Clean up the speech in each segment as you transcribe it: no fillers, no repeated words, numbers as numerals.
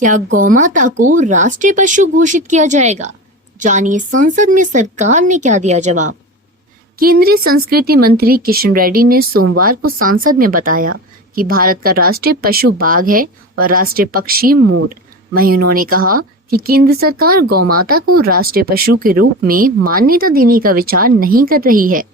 क्या गौमाता को राष्ट्रीय पशु घोषित किया जाएगा? जानिए संसद में सरकार ने क्या दिया जवाब। केंद्रीय संस्कृति मंत्री किशन रेड्डी ने सोमवार को संसद में बताया कि भारत का राष्ट्रीय पशु बाघ है और राष्ट्रीय पक्षी मोर। वहीं उन्होंने कहा कि केंद्र सरकार गौमाता को राष्ट्रीय पशु के रूप में मान्यता देने का विचार नहीं कर रही है।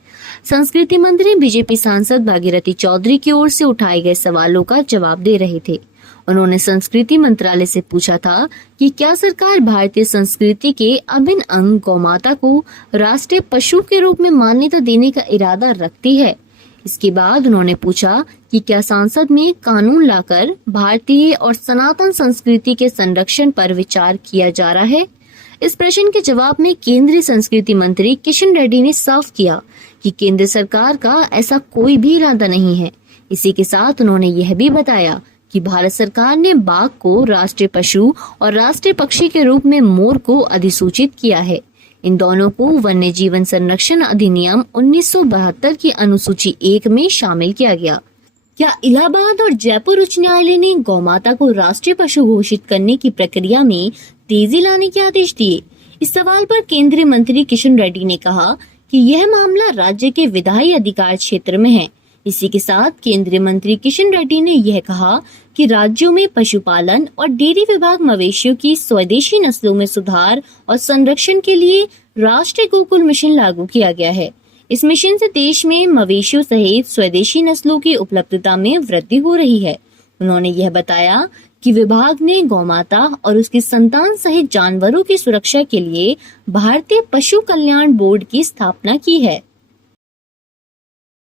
संस्कृति मंत्री बीजेपी सांसद भागीरथी चौधरी की ओर से उठाए गए सवालों का जवाब दे रहे थे। उन्होंने संस्कृति मंत्रालय से पूछा था कि क्या सरकार भारतीय संस्कृति के अभिन्न अंग गौमाता को राष्ट्रीय पशु के रूप में मान्यता देने का इरादा रखती है। इसके बाद उन्होंने पूछा कि क्या संसद में कानून लाकर भारतीय और सनातन संस्कृति के संरक्षण पर विचार किया जा रहा है। इस प्रश्न के जवाब में केंद्रीय संस्कृति मंत्री किशन रेड्डी ने साफ किया कि केंद्र सरकार का ऐसा कोई भी इरादा नहीं है। इसी के साथ उन्होंने यह भी बताया कि भारत सरकार ने बाघ को राष्ट्रीय पशु और राष्ट्रीय पक्षी के रूप में मोर को अधिसूचित किया है। इन दोनों को वन्य जीवन संरक्षण अधिनियम 1972 की अनुसूची 1 में शामिल किया गया। क्या इलाहाबाद और जयपुर उच्च न्यायालय ने गौमाता को राष्ट्रीय पशु घोषित करने की प्रक्रिया में तेजी लाने के आदेश दिए? इस सवाल पर केंद्रीय मंत्री किशन रेड्डी ने कहा कि यह मामला राज्य के विधायी अधिकार क्षेत्र में है। इसी के साथ केंद्रीय मंत्री किशन रेड्डी ने यह कहा कि राज्यों में पशुपालन और डेयरी विभाग मवेशियों की स्वदेशी नस्लों में सुधार और संरक्षण के लिए राष्ट्रीय गोकुल मिशन लागू किया गया है। इस मिशन से देश में मवेशियों सहित स्वदेशी नस्लों की उपलब्धता में वृद्धि हो रही है। उन्होंने यह बताया कि विभाग ने गौमाता और उसकी संतान सहित जानवरों की सुरक्षा के लिए भारतीय पशु कल्याण बोर्ड की स्थापना की है।